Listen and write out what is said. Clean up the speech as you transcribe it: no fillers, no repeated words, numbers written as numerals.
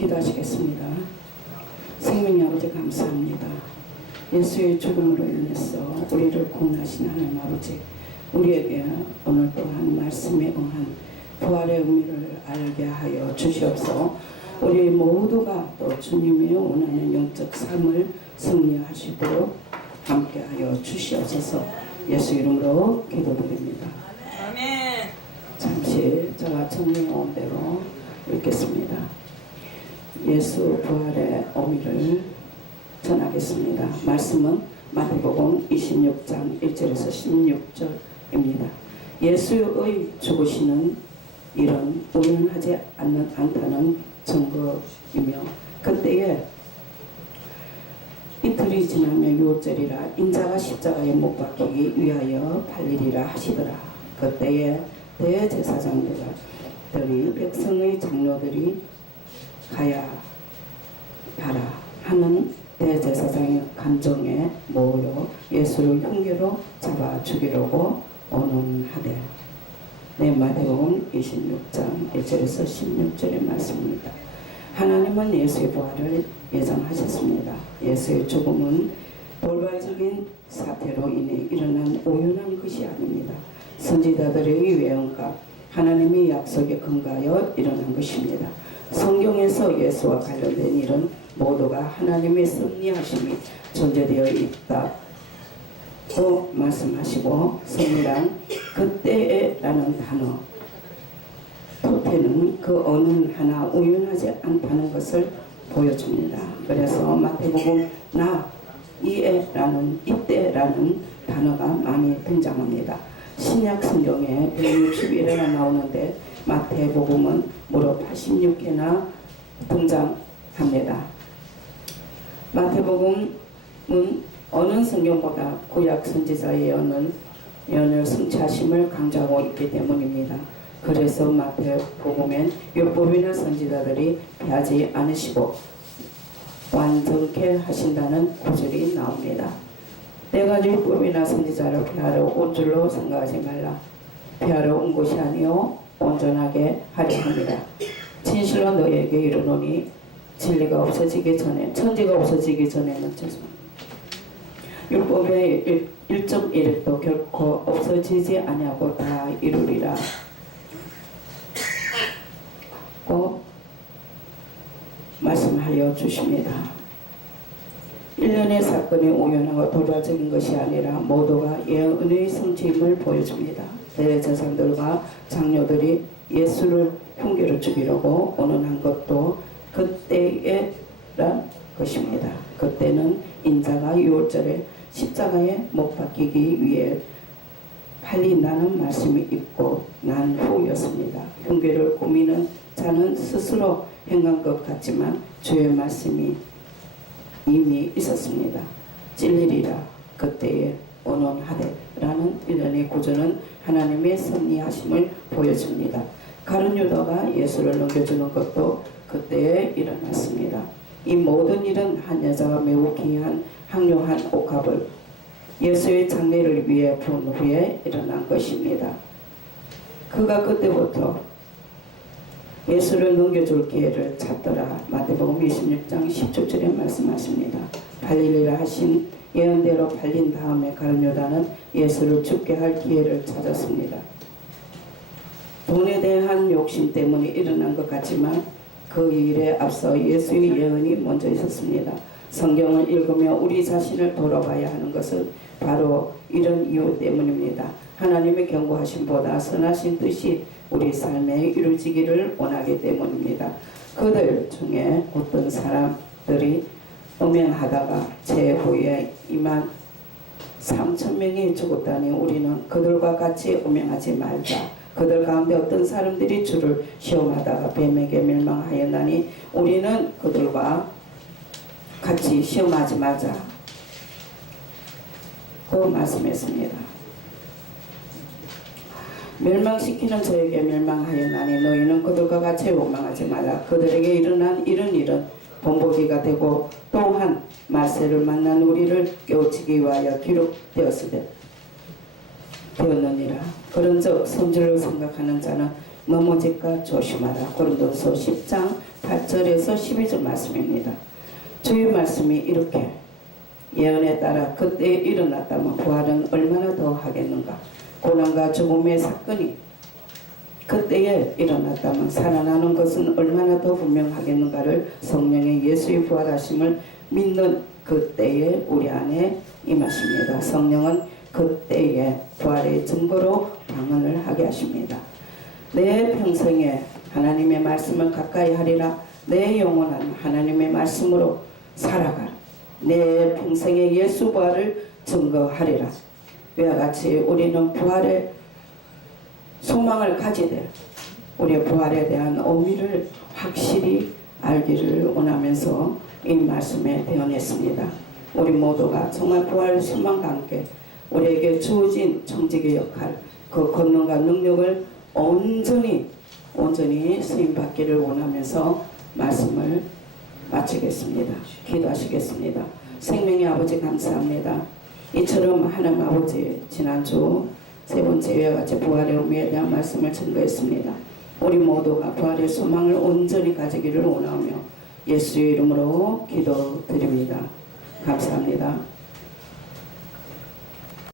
기도하시겠습니다. 생명의 아버지 감사합니다. 예수의 죽음으로 인해서 우리를 구원하신 하나님 아버지, 우리에게 오늘 또한 말씀에 응한 부활의 의미를 알게 하여 주시옵소서. 우리 모두가 또 주님의 원하는 영적 삶을 승리하시도록 함께하여 주시옵소서. 예수 이름으로 기도드립니다. 아멘. 잠시 저와 정리해온 대로 읽겠습니다. 예수 부활의 의미를 전하겠습니다. 말씀은 마태복음 26장 1절에서 16절입니다. 예수의 죽으시는 일은 우연하지 않다는 증거이며, 그때에 이틀이 지나면 유월절이라 인자가 십자가에 못 박히기 위하여 팔리리라 하시더라. 그때에 대제사장들이 백성의 장로들이 가야 하라 하는 대제사장의 감정에 모여 예수를 흉계로 잡아 죽이려고 언언하되, 마태복음 26장 1절에서 16절의 말씀입니다. 하나님은 예수의 부활을 예정하셨습니다. 예수의 죽음은 돌발적인 사태로 인해 일어난 우연한 것이 아닙니다. 선지자들의 예언과 하나님의 약속에 근거하여 일어난 것입니다. 성경에서 예수와 관련된 일은 모두가 하나님의 섭리하심이 존재되어 있다고 말씀하시고, 섭리란 그때에라는 단어 토테는 그 어느 하나 우연하지 않다는 것을 보여줍니다. 그래서 마태복음 이에라는 이때라는 단어가 많이 등장합니다. 신약 성경에 161회나 나오는데 마태복음은 무려 86회나 등장합니다. 마태복음은 어느 성경보다 구약 선지자의 예언을 성취하심을 강조하고 있기 때문입니다. 그래서 마태복음엔 율법이나 선지자들이 피하지 않으시고 완전케 하신다는 구절이 나옵니다. 내가 율법이나 선지자를 피하러 온 줄로 생각하지 말라. 피하러 온 것이 아니요 온전하게 하려 합니다. 진실로 너에게 이르노니 진리가 없어지기 전에, 천지가 없어지기 전에는 율법의 1.1도 결코 없어지지 아니하고 다 이루리라 고 말씀하여 주십니다. 일련의 사건이 우연하고 돌발적인 것이 아니라 모두가 예언의 성취임을 보여줍니다. 대제사장들과 장로들이 예수를 흉계로 죽이려고 언언한 것도 그때에란 것입니다. 그때는 인자가 유월절에 십자가에 못 박히기 위해 팔린다는 말씀이 있고 난 후였습니다. 흉계를 꾸미는 자는 스스로 행한 것 같지만 주의 말씀이 이미 있었습니다. 찔리리라 그때에 언언하되 라는 일련의 구절은 하나님의 섭리하심을 보여줍니다. 가룟 유다가 예수를 넘겨주는 것도 그때에 일어났습니다. 이 모든 일은 한 여자가 매우 귀한 향료한 옥합을 예수의 장례를 위해 본 후에 일어난 것입니다. 그가 그때부터 예수를 넘겨줄 기회를 찾더라. 마태복음 26장 17절에 말씀하십니다. 팔리리라 하신 예언대로 팔린 다음에 가룟 유다는 예수를 죽게 할 기회를 찾았습니다. 돈에 대한 욕심 때문에 일어난 것 같지만 그 일에 앞서 예수의 예언이 먼저 있었습니다. 성경을 읽으며 우리 자신을 돌아봐야 하는 것은 바로 이런 이유 때문입니다. 하나님의 경고하심보다 선하신 뜻이 우리 삶에 이루어지기를 원하기 때문입니다. 그들 중에 어떤 사람들이 음행하다가 제후에 2만 3천 명이 죽었다니 우리는 그들과 같이 음행하지 말자. 그들 가운데 어떤 사람들이 주를 시험하다가 뱀에게 멸망하였나니 우리는 그들과 같이 시험하지 말자. 그 말씀했습니다. 멸망시키는 저에게 멸망하였나니 너희는 그들과 같이 원망하지 말라. 그들에게 일어난 이런 일은 본보기가 되고 또한 말세를 만난 우리를 깨우치기 위하여 기록되었느니라. 그런즉 성질을 생각하는 자는 넘어질까 조심하라. 고린도서 10장 8절에서 12절 말씀입니다. 주의 말씀이 이렇게 예언에 따라 그때에 일어났다면 부활은 얼마나 더 하겠는가. 고난과 죽음의 사건이 그때에 일어났다면 살아나는 것은 얼마나 더 분명하겠는가를 성령의 예수의 부활하심을 믿는 그때에 우리 안에 임하십니다. 성령은 그때에 부활의 증거로 방언을 하게 하십니다. 내 평생에 하나님의 말씀을 가까이 하리라. 내 영원한 하나님의 말씀으로 살아가라. 내 평생에 예수 부활을 증거하리라. 이와 같이 우리는 부활의 소망을 가지되 우리의 부활에 대한 의미를 확실히 알기를 원하면서 이 말씀에 대언했습니다. 우리 모두가 정말 부활 소망과 함께 우리에게 주어진 청지기 역할, 그 권능과 능력을 온전히 수임받기를 원하면서 말씀을 마치겠습니다. 기도하시겠습니다. 생명의 아버지 감사합니다. 이처럼 하나님 아버지 지난주 세 번째 위와 같이 부활의 의미에 대한 말씀을 증거했습니다. 우리 모두가 부활의 소망을 온전히 가지기를 원하며 예수의 이름으로 기도드립니다. 감사합니다.